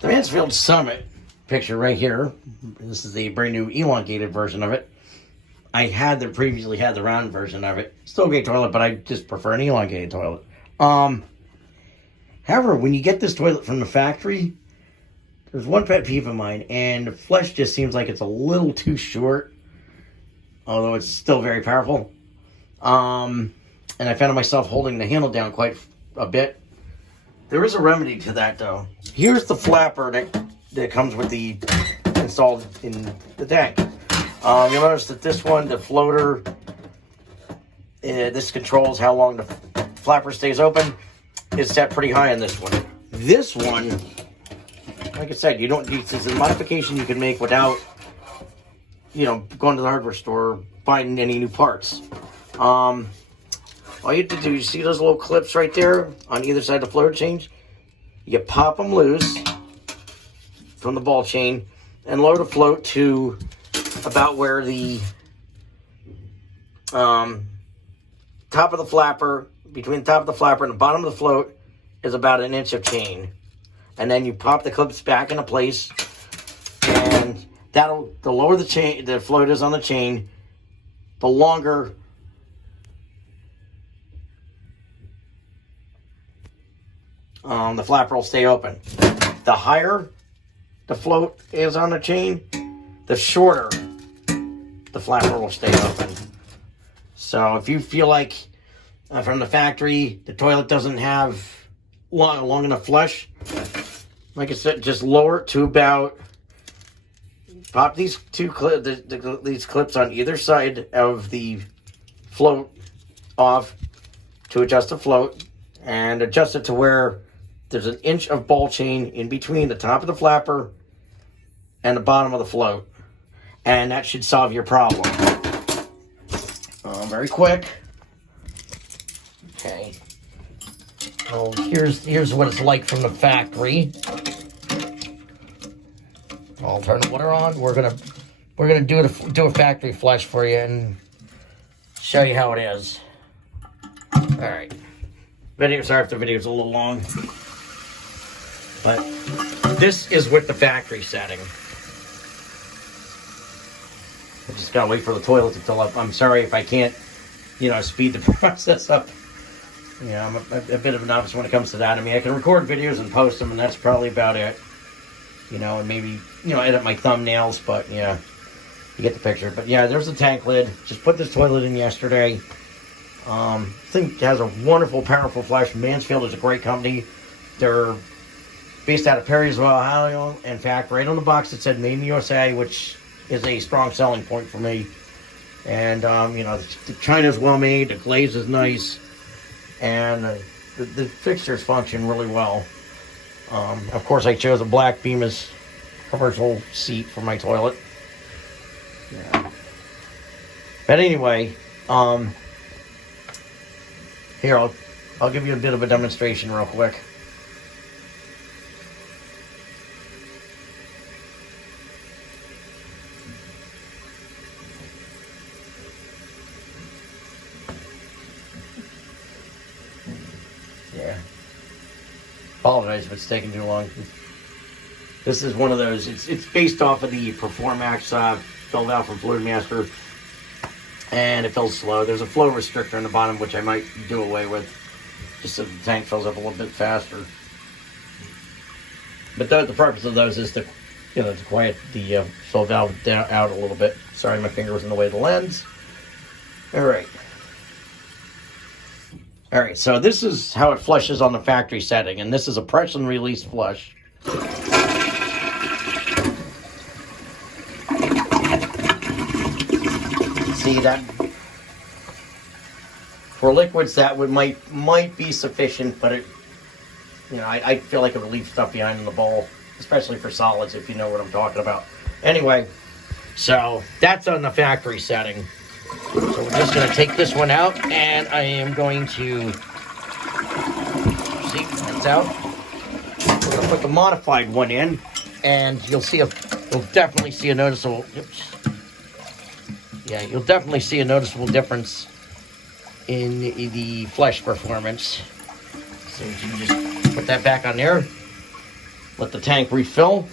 The Mansfield Summit picture right here. This is the brand new elongated version of it. I previously had the round version of it. Still a great toilet, but I just prefer an elongated toilet. However, when you get this toilet from the factory, there's one pet peeve of mine, and the flush just seems like it's a little too short, although it's still very powerful. And I found myself holding the handle down quite a bit. There is a remedy to that, though. Here's the flapper that comes with the installed in the tank. You'll notice that this one, the floater, this controls how long the flapper stays open. It's set pretty high on this one. This one, like I said, this is a modification you can make without, going to the hardware store, buying any new parts. All you have to do, you see those little clips right there on either side of the floater chain? You pop them loose from the ball chain and lower the float to about where the top of the flapper, between the top of the flapper and the bottom of the float, is about an inch of chain. And then you pop the clips back into place, and the lower the float is on the chain, the longer the flapper will stay open. The higher the float is on the chain, the shorter the flapper will stay open. So if you feel like from the factory the toilet doesn't have long enough flush, like I said, just lower it to about, pop these these clips on either side of the float off to adjust the float, and adjust it to where there's an inch of ball chain in between the top of the flapper and the bottom of the float. And that should solve your problem. Very quick. Okay. Well, here's what it's like from the factory. I'll turn the water on. We're gonna do a factory flush for you and show you how it is. All right. Sorry if the video's a little long, but this is with the factory setting. I just gotta wait for the toilet to fill up. I'm sorry if I can't, speed the process up. I'm a bit of a novice when it comes to that. I mean, I can record videos and post them, and that's probably about it. And maybe, edit my thumbnails, but yeah, you get the picture. But yeah, there's the tank lid. Just put this toilet in yesterday. Thing has a wonderful, powerful flush. Mansfield is a great company. They're based out of Perrysville, Ohio. In fact, right on the box it said Made in the USA, which is a strong selling point for me. And, the china's well made, the glaze is nice, and the fixtures function really well. Of course, I chose a black Bemis commercial seat for my toilet. Yeah. But anyway, here, I'll give you a bit of a demonstration real quick. Yeah. Apologize if it's taking too long. This is one of those, it's based off of the Performax fill valve from Fluid Master, and it fills slow. There's a flow restrictor in the bottom, which I might do away with, just so the tank fills up a little bit faster. But the purpose of those is to, to quiet the fill valve out a little bit. Sorry, my finger was in the way of the lens. All right, so this is how it flushes on the factory setting, and this is a press and release flush. See that? For liquids, that might be sufficient, but I feel like it would leave stuff behind in the bowl, especially for solids, if you know what I'm talking about. Anyway, so that's on the factory setting. So we're just going to take this one out, and I am going to, see, that's out. We're going to put the modified one in, and you'll definitely see a noticeable, you'll definitely see a noticeable difference in the flush performance. So you can just put that back on there. let the tank refill,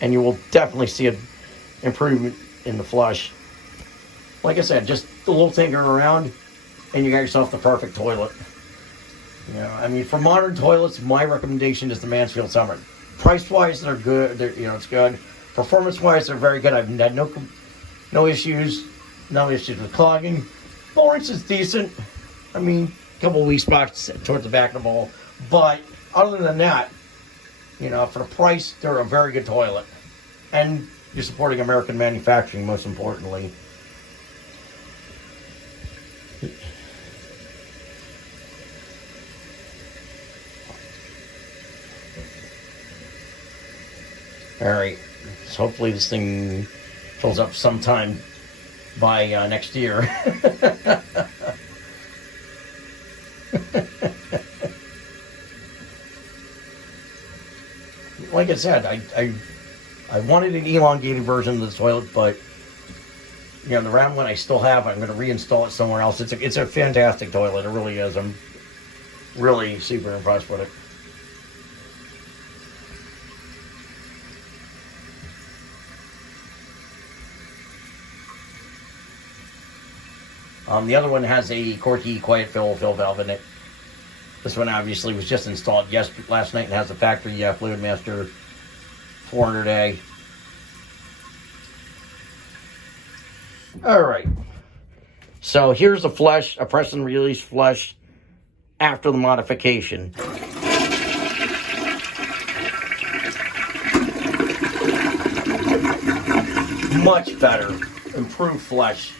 and you will definitely see an improvement in the flush. Like I said, just a little tinkering around, and you got yourself the perfect toilet. You know, I mean, for modern toilets, my recommendation is the Mansfield Summit. Price-wise, they're good. It's good. Performance-wise, they're very good. I've had no issues. No issues with clogging. Lawrence is decent. I mean, a couple of weak spots towards the back of the bowl. But other than that, you know, for the price, they're a very good toilet. And you're supporting American manufacturing, most importantly. All right. So hopefully this thing fills up sometime by next year. Like I said, I wanted an elongated version of the toilet, but you know, the round one I still have. I'm going to reinstall it somewhere else. It's a fantastic toilet. It really is. I'm really super impressed with it. The other one has a Corky quiet fill valve in it. This one obviously was just installed last night and has a factory Fluid Master 400A. All right. So here's the flush, a press and release flush after the modification. Much better, improved flush.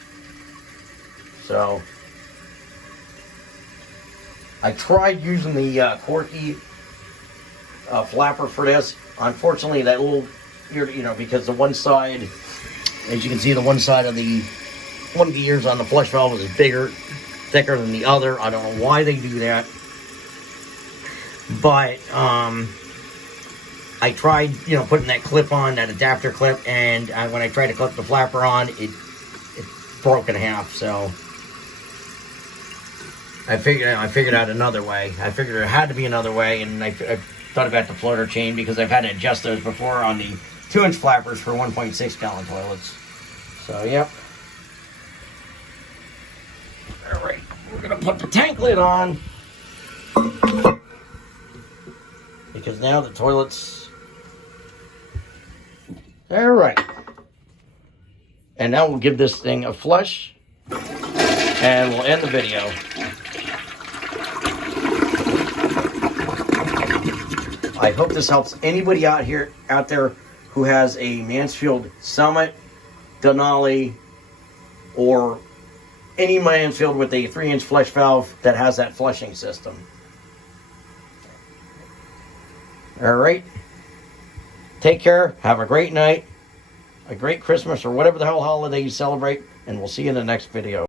So, I tried using the Corky flapper for this. Unfortunately, that little, you know, because the one side, as you can see, the one side of one of the ears on the flush valve is bigger, thicker than the other. I don't know why they do that. But, I tried, you know, putting that clip on, that adapter clip, and when I tried to clip the flapper on, it broke in half, so I figured out another way. I figured there had to be another way, and I thought about the floater chain because I've had to adjust those before on the 2-inch flappers for 1.6 gallon toilets. So, yep. All right, we're gonna put the tank lid on because now the toilet's all right. And now we'll give this thing a flush, and we'll end the video. I hope this helps anybody out there who has a Mansfield Summit, Denali, or any Mansfield with a 3-inch flush valve that has that flushing system. All right. Take care. Have a great night, a great Christmas, or whatever the hell holiday you celebrate, and we'll see you in the next video.